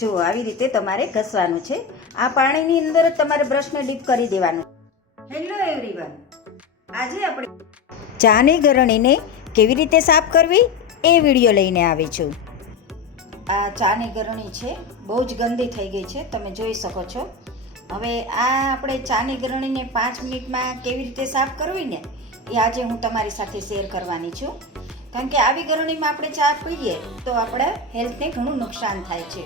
જો આવી રીતે તમારે ઘસવાનું છે આ પાણીની અંદર જ તમારે બ્રશને ડીપ કરી દેવાનું. હેલો એવરીવન આજે આપણે ચાની ગરણીને કેવી રીતે સાફ કરવી એ વીડિયો લઈને આવી છું. આ ચાની ગરણી છે બહુ જ ગંદી થઈ ગઈ છે તમે જોઈ શકો છો. હવે આ આપણે ચાની ગરણીને પાંચ મિનિટમાં કેવી રીતે સાફ કરવી ને એ આજે હું તમારી સાથે શેર કરવાની છું. કારણ કે આવી ગરણીમાં આપણે ચા પીએ તો આપણા હેલ્થને ઘણું નુકસાન થાય છે.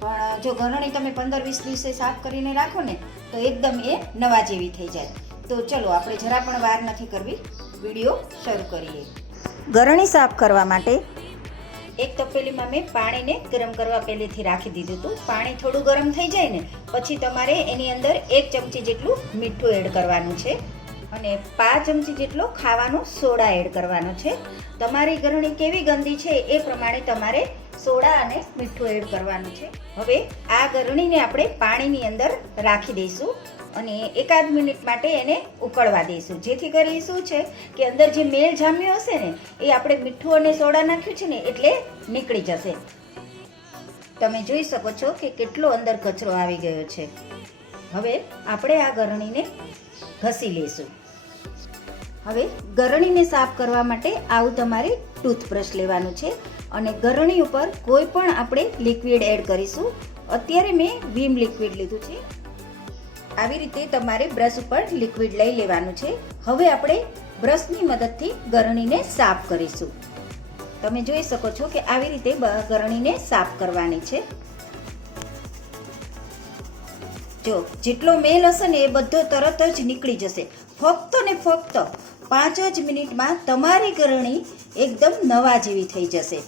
પણ જો ગરણી તમે પંદર વીસ દિવસે સાફ કરીને રાખો ને, તો એકદમ એ નવા જેવી થઈ જાય. તો ચલો, આપણે જરા પણ વાર નથી કરવી. વીડિયો શરૂ કરીએ. ગરણી સાફ કરવા માટે એક તપેલીમાં મેં પાણીને ગરમ કરવા પહેલેથી રાખી દીધું હતું. પાણી થોડું ગરમ થઈ જાય ને, પછી તમારે એની અંદર એક ચમચી જેટલું મીઠું એડ કરવાનું છે. અને પાંચ ચમચી જેટલો ખાવાનો સોડા એડ કરવાનો છે. તમારી ગરણી કેવી ગંદી છે એ પ્રમાણે તમારે સોડા અને મીઠું એડ કરવાનું છે. હવે આ ગરણીને આપણે પાણીની અંદર રાખી દઈશું અને એકાદ મિનિટ માટે એને ઉકળવા દઈશું. જેથી કરી શું છે કે અંદર જે મેલ જામ્યો હશે ને, એ આપણે મીઠું અને સોડા નાખ્યું છે ને, એટલે નીકળી જશે. તમે જોઈ શકો છો કે કેટલો અંદર કચરો આવી ગયો છે. હવે આપણે આ ગરણીને ઘસી લઈશું હવે ગરણીને સાફ કરવા માટે આવું તમારે ટૂથબ્રશ લેવાનું છે અને ગરણી ઉપર કોઈ પણ આપણે લિક્વિડ એડ કરીશું. અત્યારે મેં વીમ લિક્વિડ લીધું છે. આવી રીતે તમારે બ્રશ ઉપર લિક્વિડ લઈ લેવાનું છે. હવે આપણે બ્રશની મદદથી ગરણીને સાફ કરીશું. તમે જોઈ શકો છો કે આવી રીતે ગરણીને સાફ કરવાની છે. જો જેટલો મેલ હશે ને એ બધો તરત જ નીકળી જશે. ફક્ત ને ફક્ત પાંચ જ મિનિટમાં તમારી ગરણી એકદમ નવા જેવી થઈ જશે.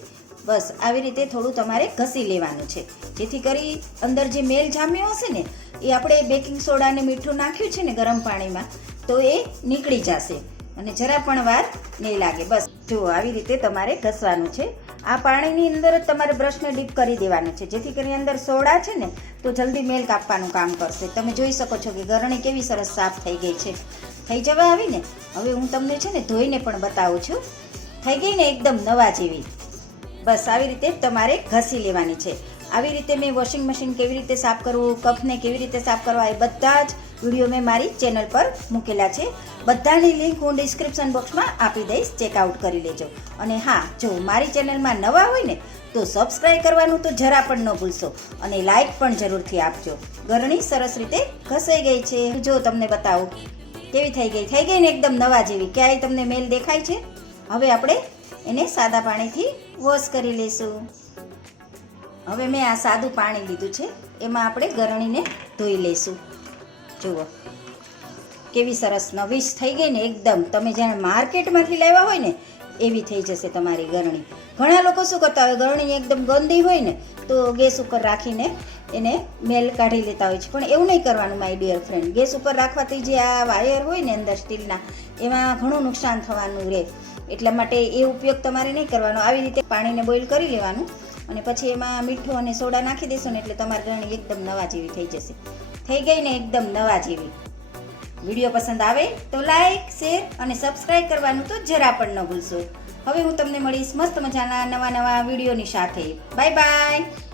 બસ, આવી રીતે થોડું તમારે ઘસી લેવાનું છે. જેથી કરી અંદર જે મેલ જામ્યો હશે ને, એ આપણે બેકિંગ સોડા અને મીઠું નાખ્યું છે ને ગરમ પાણીમાં, તો એ નીકળી જશે. અને જરા પણ વાર નહીં લાગે. બસ, જો આવી રીતે તમારે ઘસવાનું છે. આ પાણીની અંદર જ તમારે બ્રશને ડીપ કરી દેવાનું છે. જેથી કરીને અંદર સોડા છે ને, તો જલ્દી મેલ કાપવાનું કામ કરશે. તમે જોઈ શકો છો કે ગરણી કેવી સરસ સાફ થઈ ગઈ છે. થઈ જવા આવી ને હવે હું તમને છે ને ધોઈને પણ બતાવું છું. થઈ ગઈ ને એકદમ નવા જેવી. બસ આવી રીતે તમારે ઘસી લેવાની છે. આવી રીતે મેં વોશિંગ મશીન કેવી રીતે સાફ કરવું, કપને કેવી રીતે સાફ કરવા, એ બધા જ વીડિયો મેં મારી ચેનલ પર મૂકેલા છે. બધાની લિંક હું ડિસ્ક્રિપ્શન બોક્સમાં આપી દઈશ. ચેકઆઉટ કરી લેજો. અને હા, જો મારી ચેનલમાં નવા હોય ને, તો સબસ્ક્રાઈબ કરવાનું તો જરા પણ ન ભૂલશો. અને લાઈક પણ જરૂરથી આપજો. ગરણી સરસ રીતે ઘસાઈ ગઈ છે. જો તમને બતાવું, કેવી થઈ ગઈ? થઈ ગઈ ને એકદમ નવા જેવી. ક્યાંય તમને મેલ દેખાય છે? હવે આપણે એને સાદા પાણીથી વોશ કરી લઈશું. હવે મેં આ સાદું પાણી લીધું છે. એમાં આપણે ગરણીને ધોઈ લઈશું. જુઓ. કેવી સરસ નવીશ થઈ ગઈ ને એકદમ. તમે જાણે માર્કેટમાંથી લાવ્યા હોય ને, એવી થઈ જશે તમારી ગરણી. ઘણા લોકો શું કરતા હોય, ગરણી એકદમ ગંદી હોય ને, તો ગેસ ઉપર રાખીને એને મેલ કાઢી લેતા હોય છે. પણ એવું નહીં કરવાનું માય ડિયર ફ્રેન્ડ ગેસ ઉપર રાખવાથી જે આ વાયર હોય ને અંદર સ્ટીલના, એમાં ઘણું નુકસાન થવાનું રહે. એટલા માટે એ ઉપયોગ તમારે નહીં કરવાનો. આવી રીતે પાણીને બોઇલ કરી લેવાનું. અને પછી એમાં મીઠું અને સોડા નાખી દેશો ને એટલે તમારી ગરણી એકદમ નવા જેવી થઈ જશે. થઈ ગઈ ને એકદમ નવા જેવી. વીડિયો પસંદ આવે તો લાઈક શેર અને સબસ્ક્રાઈબ કરવાનું તો જરા પણ ન ભૂલશો. હવે હું તમને મળીશ મસ્ત મજાના નવા નવા વિડીયોની સાથે. Bye bye